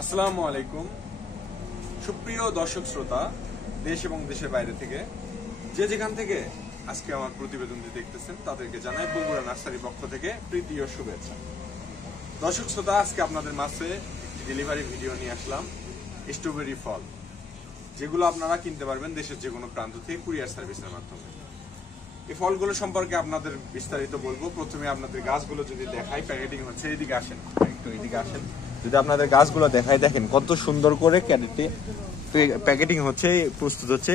আসসালামু আলাইকুম সুপ্রিয় দর্শক শ্রোতা দেশ এবং দেশের বাইরে থেকে যে যেখান থেকে আজকে আমার প্রতিবেদনটি দেখতেছেন তাদেরকে জানাই বগুড়া নার্সারি পক্ষ থেকে প্রীতি ও শুভেচ্ছা। দর্শক শ্রোতা, আজকে আপনাদের মাঝে একটি ডেলিভারি ভিডিও নিয়ে আসলাম স্ট্রবেরি ফল, যেগুলো আপনারা কিনতে পারবেন দেশের যে কোনো প্রান্ত থেকে কুরিয়ার সার্ভিসের মাধ্যমে। এই ফলগুলো সম্পর্কে আপনাদের বিস্তারিত বলবো। প্রথমে আপনাদের গাছগুলো যদি দেখাই, প্যাকেটিং হচ্ছে, এইদিকে আসেন, একটু এইদিকে আসেন, যদি আপনাদের গাছগুলো দেখাই, দেখেন কত সুন্দর করে প্যাকেটিং হচ্ছে, প্রস্তুত হচ্ছে।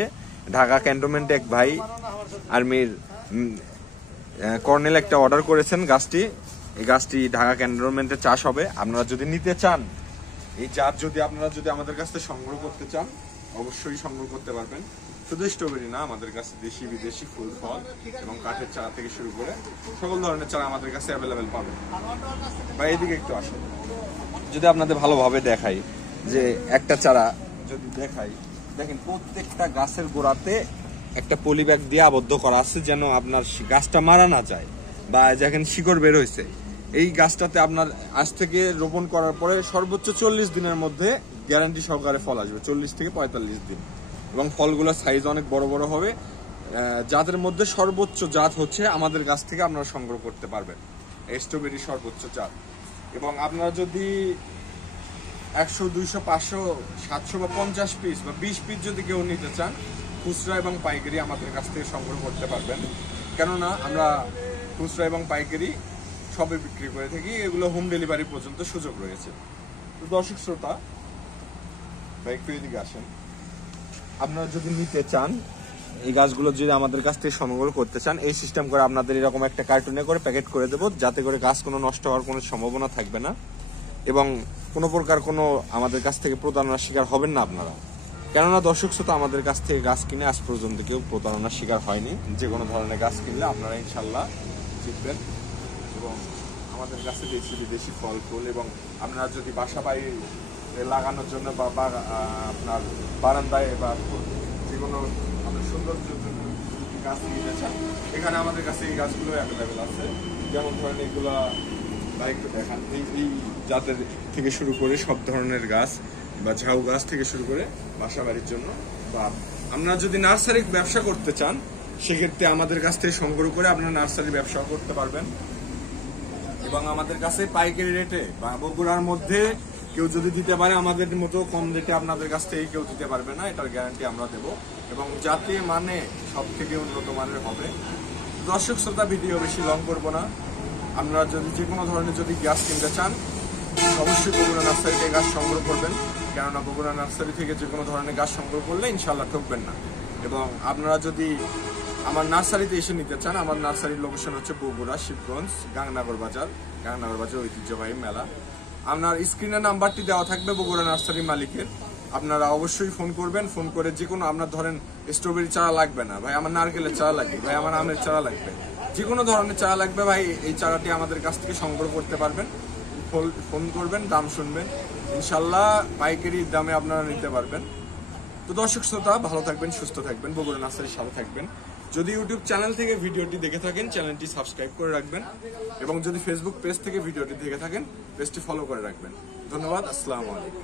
ঢাকা ক্যান্টনমেন্টে এক ভাই আর্মির কর্নেল একটা অর্ডার করেছেন গাছটি। এই গাছটি ঢাকা ক্যান্টনমেন্টে চাষ হবে। আপনারা যদি নিতে চান, এই জাত যদি আপনারা যদি আমাদের কাছ থেকে সংগ্রহ করতে চান, অবশ্যই সংগ্রহ করতে পারবেন। শুধু স্ট্রবেরি না, আমাদের কাছে দেশি বিদেশি ফুল ফল এবং কাঠের চারা থেকে শুরু করে সকল ধরনের চারা আমাদের কাছে অ্যাভেলেবেল পাবেন। বা এইদিকে একটু আসেন, যদি আপনাদের ভালোভাবে দেখাই, যে একটা চারা যদি দেখাই, দেখেন প্রত্যেকটা গাছের গোড়াতে একটা পলি ব্যাগ দিয়ে আবদ্ধ করা আছে, যেন আপনার গাছটা মারা না যায়। বা যেখানে শিকড় বের হয়েছে, এই গাছটাতে আপনার আজ থেকে রোপণ করার পরে সর্বোচ্চ 40 দিনের মধ্যে গ্যারান্টি সহকারে ফল আসবে, 40 থেকে 45 দিন। এবং ফলগুলোর সাইজ অনেক বড় বড় হবে। জাতের মধ্যে সর্বোচ্চ জাত হচ্ছে আমাদের গাছ থেকে আপনারা সংগ্রহ করতে পারবেন স্ট্রবেরি সর্বোচ্চ জাত। এবং আপনারা যদি 100, 200, 500, 700 বা 50 পিস বা 20 পিস যদি কেউ নিতে চান, খুচরা এবং পাইকারি আমাদের কাছ থেকে সংগ্রহ করতে পারবেন। কেননা আমরা খুচরা এবং পাইকারি সবে বিক্রি করে থাকি, এগুলো হোম ডেলিভারি পর্যন্ত সুযোগ রয়েছে। তো দর্শক শ্রোতা, বা একটু এদিকে আসেন, আপনারা যদি নিতে চান, এই গাছগুলো যদি আমাদের কাছ থেকে সংগ্রহ করতে চান, এই সিস্টেম করে আপনাদের এরকম একটা কার্টুনে করে প্যাকেট করে দেবো, যাতে করে গাছ কোনো নষ্ট হওয়ার কোনো সম্ভাবনা থাকবে না এবং কোনো প্রকার কোনো আমাদের কাছ থেকে প্রতারণার শিকার হবেন না আপনারা। কেননা দর্শক শ্রোতা, আমাদের কাছ থেকে গাছ কিনে আজ পর্যন্ত কেউ প্রতারণার শিকার হয়নি। যে কোনো ধরনের গাছ কিনলে আপনারা ইনশাল্লাহ জিতবেন। এবং আমাদের কাছে দেশি বিদেশি ফল ফুল, এবং আপনারা যদি বাসা বাড়ি লাগানোর জন্য বা আপনার বারান্দায় বা যে কোনো আপনার সৌন্দর্যের জন্য গাছ নিতে চান, এখানে আমাদের কাছে এই গাছগুলো অ্যাভেলেবেল আছে। যেমন ধরেন এগুলা একটু দেখান, এই জাতের থেকে শুরু করে সব ধরনের গাছ বা ঝাউ গাছ থেকে শুরু করে বাসা বাড়ির জন্য, বা আপনারা যদি নার্সারি ব্যবসা করতে চান, সেক্ষেত্রে আমাদের কাছ থেকে সংগ্রহ করে আপনারা নার্সারি ব্যবসা করতে পারবেন। এবং আমাদের কাছে পাইকারি রেটে বা বগুড়ার মধ্যে কেউ যদি দিতে পারে, আমাদের মতো কম রেটে আপনাদের কাছ থেকে কেউ দিতে পারবে না, এটার গ্যারান্টি আমরা দেব। এবং যাতে মানে সব থেকে উন্নত মানের হবে। দর্শক শ্রোতা, ভিডিও বেশি লং করবো না। আপনারা যদি যে কোনো ধরনের যদি গাছ কিনতে চান, অবশ্যই বগুড়া নার্সারি থেকে গাছ সংগ্রহ করবেন। কেননা বগুড়া নার্সারি থেকে যে কোনো ধরনের গাছ সংগ্রহ করলে ইনশাল্লাহ ঠকবেন না। এবং আপনারা যদি আমার নার্সারিতে এসে নিতে চান, আমার নার্সারির লোকেশন হচ্ছে বগুড়া শিবগঞ্জ গাংনগর বাজার ঐতিহ্যবাহী মেলা। আপনার স্ক্রিনের নাম্বারটি দেওয়া থাকবে বগুড়া নার্সারি মালিকের। আপনারা অবশ্যই ফোন করবেন। ফোন করে যে কোনো, আপনার ধরেন স্ট্রবেরি চারা লাগবে না ভাই, আমার নারকেলের চারা লাগবে ভাই, আমার আমের চারা লাগবে, যে কোনো ধরনের চারা লাগবে ভাই, এই চারাটি আমাদের কাছ থেকে সংগ্রহ করতে পারবেন। ফোন করবেন, দাম শুনবেন, ইনশাল্লাহ পাইকারি দামে আপনারা নিতে পারবেন। তো দর্শক শ্রোতা, ভালো থাকবেন, সুস্থ থাকবেন, বগুড়া নার্সারির সাথে থাকবেন। যদি ইউটিউব চ্যানেল থেকে ভিডিওটি দেখে থাকেন, চ্যানেলটি সাবস্ক্রাইব করে রাখবেন। এবং যদি ফেসবুক পেজ থেকে ভিডিওটি দেখে থাকেন, পেজটি ফলো করে রাখবেন। ধন্যবাদ। আসসালামু আলাইকুম।